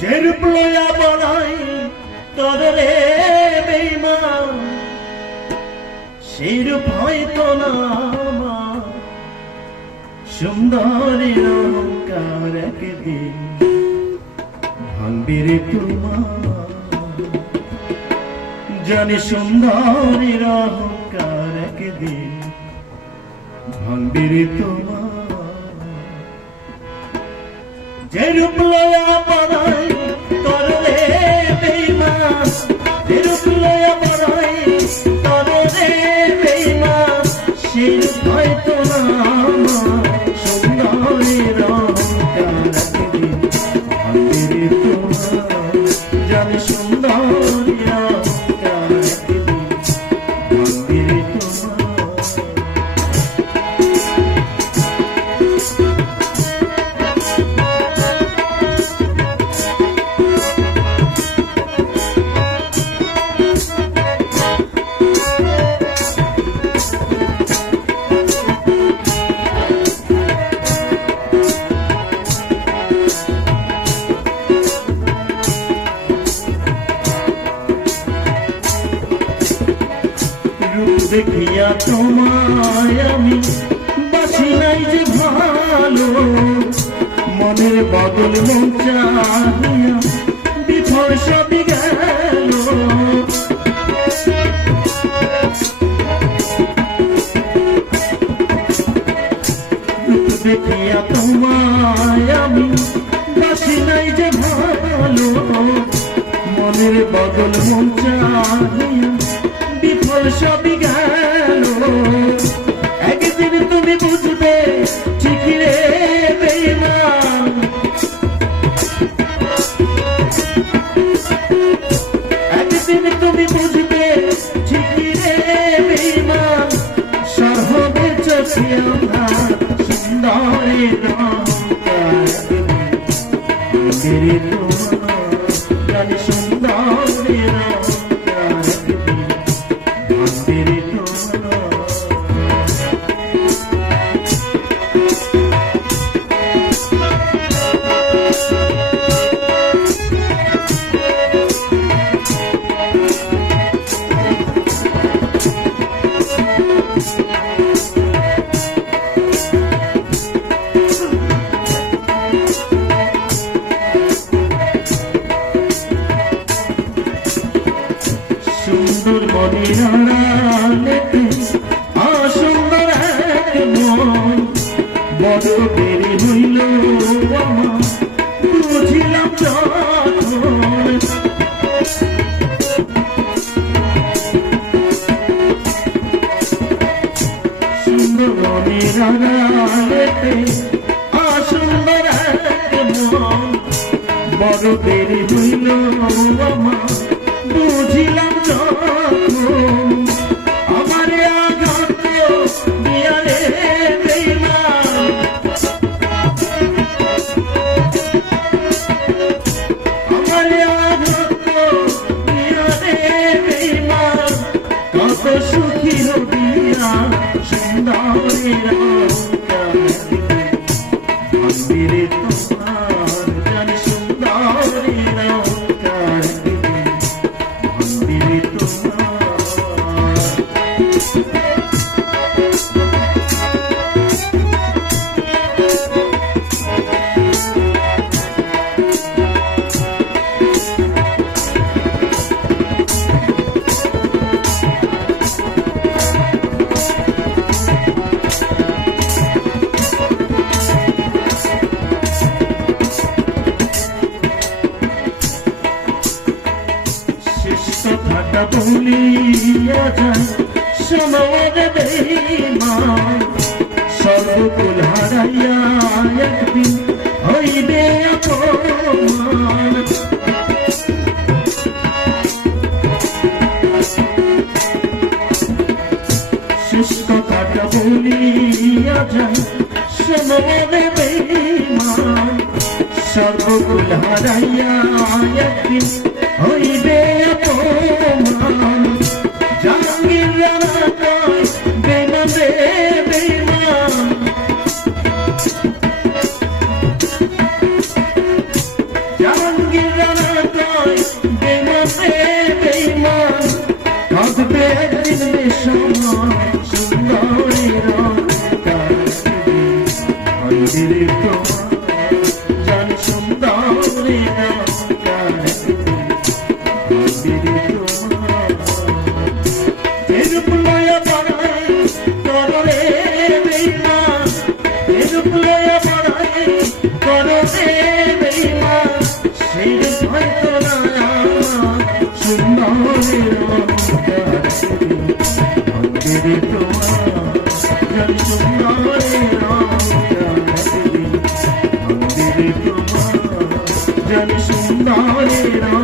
যে রূপ লইয়া বলাই তরে বেঈমান, সেই রূপ হয়তো না আমার। সুন্দরীর অহংকার একদিন ভাঙবে রে তোমার, জানি সুন্দরীর অহংকার একদিন ভাঙবে রে তোমার। যে রূপ লয়া পড়াই তরে বেঈমান, যে রূপ লয়া পড়াই তরে বেঈমান, সেই রূপ হয়তো না আমার। সুন্দরীর অহংকার একদিন ভাঙবে রে তোমার, জানি সুন্দরীর অহংকার একদিন ভাঙবে রে তোমার। দেখিয়া তোমায় আমি বাসি নাই যে ভালো, মনের বদল মন চাহিয়া বিফল সবই গেল। দেখিয়া তোমায় আমি বাসি নাই যে ভালো, মনের বদল মন চাহিয়া বিফল সবই গেল। একদিন তুমি বুঝবে ঠিকই রে বেঈমান, একদিন তুমি বুঝবে ঠিকই রে বেঈমান। সর্বদের চোখে আমার সুন্দরের অহংকার একদিন তোমার, জানি সুন্দরের অহংকার একদিন ভাঙবে রে তোমার। সুন্দর মনের আড়ালেতে অসুন্দর এক মন, বড় দেরি হইল আমার বুঝিলাম যখন। সুন্দর মনের আড়ালেতে অসুন্দর এক মন, বড় দেরি হইল আমার বুঝিলাম যখন। আমারে আঘাত দিয়া রে বেঈমান, আমারে আঘাত দিয়া রে বেঈমান, কত সুখী হইয়া সুন্দরের অহংকার ভাঙবে রে তোমার, জানি সুন্দরের অহংকার ভাঙবে রে তোমার। কথাটা বলিয়া যায় সময়ের বেঈমান, সর্বকুল হারাইয়া একদিন হইবে অপমান। শেষ কথাটা বলিয়া যায় সময়ের বেঈমান, সর্বকুল হারাইয়া একদিন হইবে অপমান। জাহাঙ্গীর রানা কয় বেঈমান রে বেঈমান, জাহাঙ্গীর তোমার জান সুন্দরে Jani Sundare